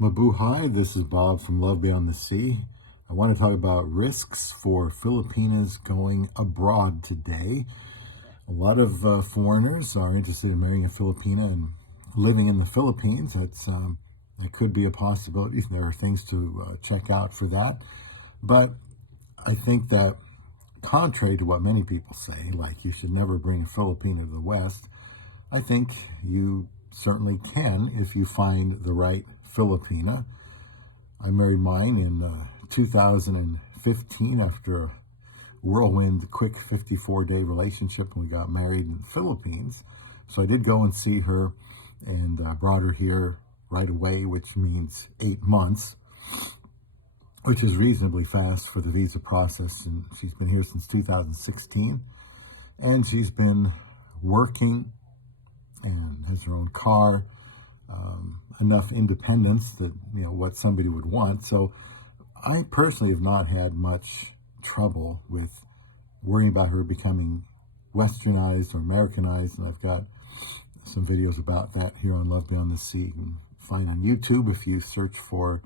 Mabuhay, this is Bob from Love Beyond the Sea. I want to talk about risks for Filipinas going abroad today. A lot of foreigners are interested in marrying a Filipina and living in the Philippines. That could be a possibility. There are things to check out for that. But I think that contrary to what many people say, like you should never bring a Filipino to the West, I think you certainly can if you find the right Filipina. I married mine in 2015 after a whirlwind, quick 54-day relationship, and we got married in the Philippines. So I did go and see her and brought her here right away, which means 8 months, which is reasonably fast for the visa process. And she's been here since 2016, and she's been working and has her own car, enough independence that, what somebody would want. So I personally have not had much trouble with worrying about her becoming Westernized or Americanized, and I've got some videos about that here on Love Beyond the Sea. You can find on YouTube if you search for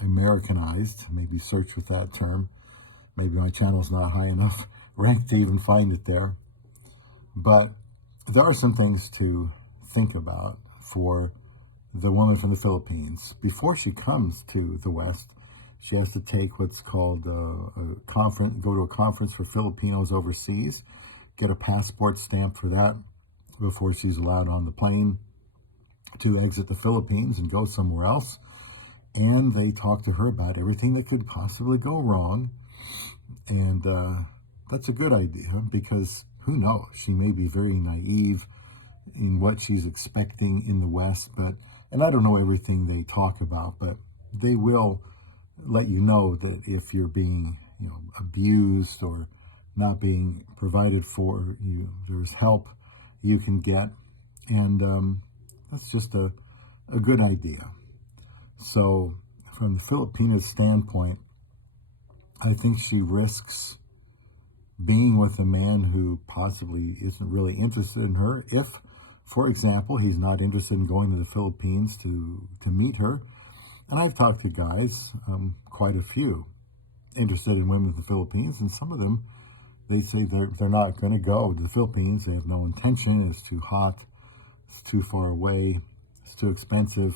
Americanized, maybe search with that term. Maybe my channel's not high enough ranked to even find it there. But there are some things to think about for the woman from the Philippines. Before she comes to the West, she has to take what's called a conference, go to a conference for Filipinos Overseas, get a passport stamp for that before she's allowed on the plane to exit the Philippines and go somewhere else. And they talk to her about everything that could possibly go wrong. And that's a good idea, because who knows? She may be very naive in what she's expecting in the West, and I don't know everything they talk about, but they will let you know that if you're being, abused or not being provided for, there's help you can get, and that's just a good idea. So from the Filipinas standpoint, I think she risks being with a man who possibly isn't really interested in her. If, for example, he's not interested in going to the Philippines to meet her. And I've talked to guys, quite a few, interested in women in the Philippines, and some of them, they say they're not going to go to the Philippines. They have no intention. It's too hot. It's too far away. It's too expensive.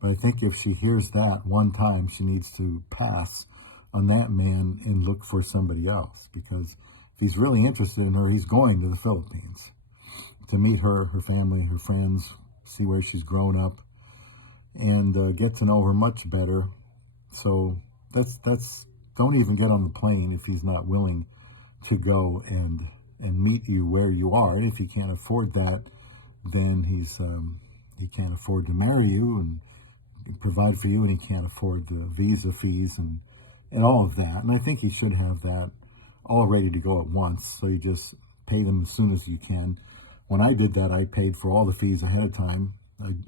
But I think if she hears that one time, she needs to pass on that man and look for somebody else, because if he's really interested in her, he's going to the Philippines to meet her, her family, her friends, see where she's grown up, and get to know her much better. So that's don't even get on the plane if he's not willing to go and meet you where you are. And if he can't afford that, then he can't afford to marry you and provide for you, and he can't afford the visa fees and all of that. And I think he should have that all ready to go at once. So you just pay them as soon as you can. When I did that, I paid for all the fees ahead of time.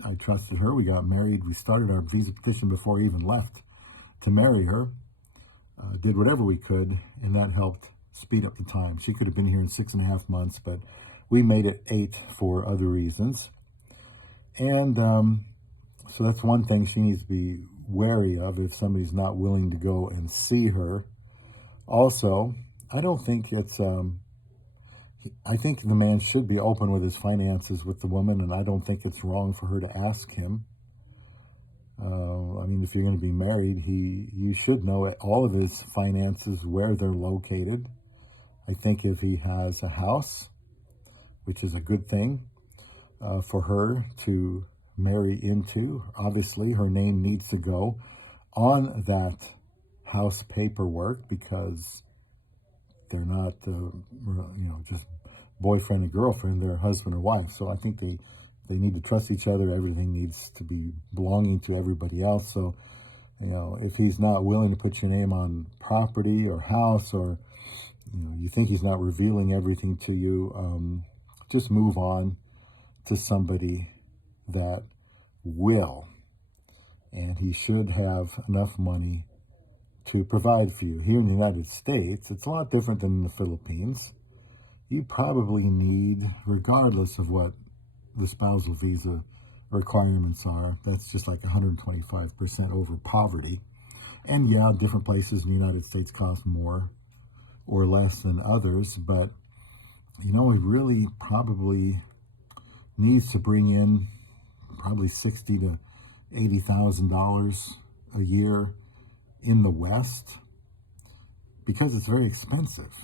I trusted her. We got married. We started our visa petition before I even left to marry her. Did whatever we could, and that helped speed up the time. She could have been here in 6.5 months, but we made it 8 for other reasons. And so that's one thing she needs to be wary of if somebody's not willing to go and see her. Also, I don't think it's, I think the man should be open with his finances with the woman, and I don't think it's wrong for her to ask him. I mean, if you're going to be married, you should know all of his finances, where they're located. I think if he has a house, which is a good thing for her to marry into, obviously her name needs to go on that house paperwork, because they're not, just boyfriend and girlfriend, they're husband or wife. So I think they need to trust each other. Everything needs to be belonging to everybody else. So, if he's not willing to put your name on property or house, or, you think he's not revealing everything to you, just move on to somebody that will. And he should have enough money to provide for you. Here in the United States, it's a lot different than in the Philippines. You probably need, regardless of what the spousal visa requirements are. That's just like 125% over poverty. And yeah, different places in the United States cost more or less than others, but it really probably needs to bring in probably $60,000 to $80,000 a year in the West, because it's very expensive,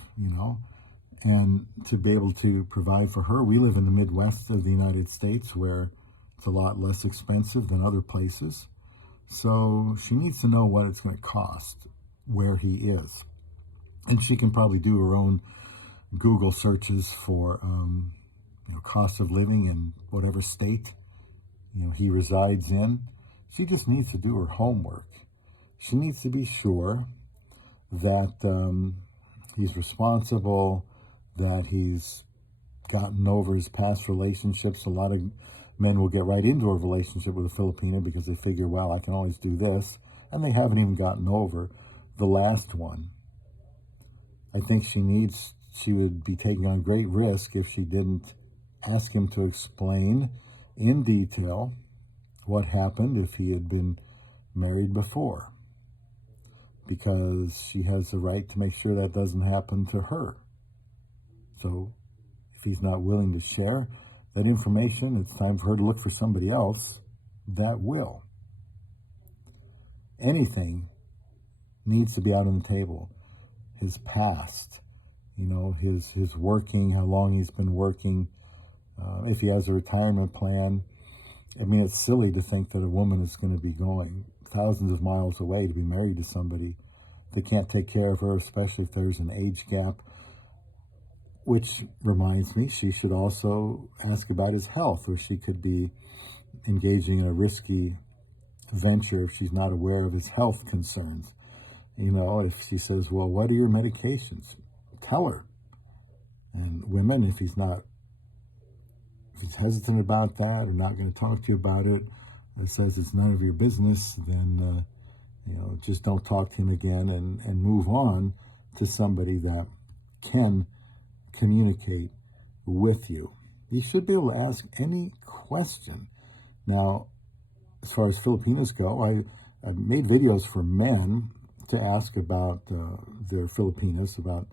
and to be able to provide for her. We live in the Midwest of the United States, where it's a lot less expensive than other places. So she needs to know what it's going to cost where he is. And she can probably do her own Google searches for cost of living in whatever state he resides in. She just needs to do her homework. She needs to be sure that he's responsible, that he's gotten over his past relationships. A lot of men will get right into a relationship with a Filipina because they figure, well, I can always do this, and they haven't even gotten over the last one. I think she would be taking on great risk if she didn't ask him to explain in detail what happened if he had been married before, because she has the right to make sure that doesn't happen to her. So if he's not willing to share that information, it's time for her to look for somebody else that will. Anything needs to be out on the table. His past, his working, how long he's been working, if he has a retirement plan. I mean, it's silly to think that a woman is going to be going thousands of miles away to be married to somebody that can't take care of her, especially if there's an age gap. Which reminds me, she should also ask about his health, or she could be engaging in a risky venture if she's not aware of his health concerns. If she says, well, what are your medications? Tell her. And women, if he's hesitant about that or not going to talk to you about it, says it's none of your business, then, just don't talk to him again and move on to somebody that can communicate with you. You should be able to ask any question. Now, as far as Filipinos go, I made videos for men to ask about their Filipinas, about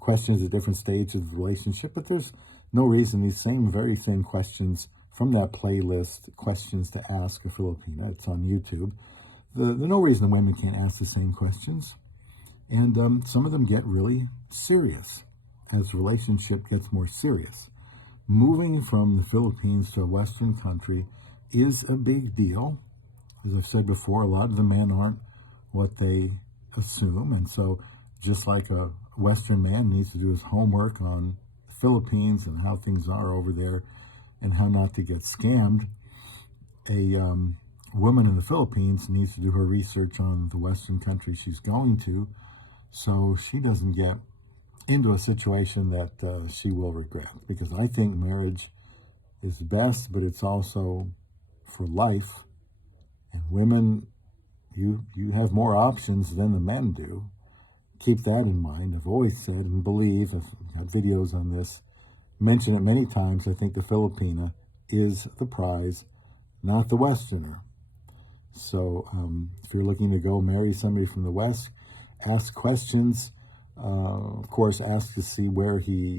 questions at different stages of the relationship, but there's no reason these same very thin questions from that playlist, questions to ask a Filipina, it's on YouTube, there's no reason the women can't ask the same questions. And some of them get really serious as the relationship gets more serious. Moving from the Philippines to a Western country is a big deal. As I've said before, a lot of the men aren't what they assume. And so just like a Western man needs to do his homework on the Philippines and how things are over there and how not to get scammed, a woman in the Philippines needs to do her research on the Western country she's going to, so she doesn't get into a situation that she will regret. Because I think marriage is best, but it's also for life. And women, you have more options than the men do. Keep that in mind. I've always said and believe, I've got videos on this, mentioned it many times, I think the Filipina is the prize, not the Westerner. So if you're looking to go marry somebody from the West, ask questions. Of course, ask to see where he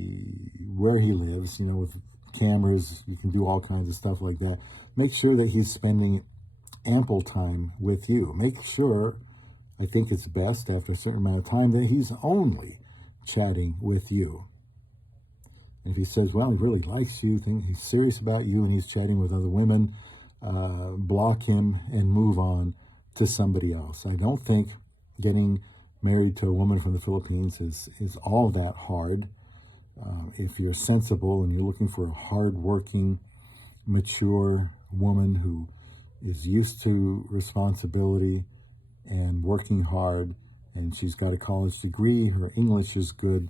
lives. With cameras, you can do all kinds of stuff like that. Make sure that he's spending ample time with you. Make sure, I think it's best after a certain amount of time, that he's only chatting with you. And if he says, well, he really likes you, think he's serious about you, and he's chatting with other women, block him and move on to somebody else. I don't think getting married to a woman from the Philippines is all that hard. If you're sensible and you're looking for a hard-working, mature woman who is used to responsibility and working hard, and she's got a college degree, her English is good,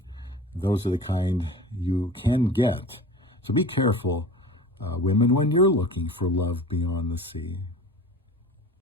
those are the kind you can get. So be careful, women, when you're looking for love beyond the sea.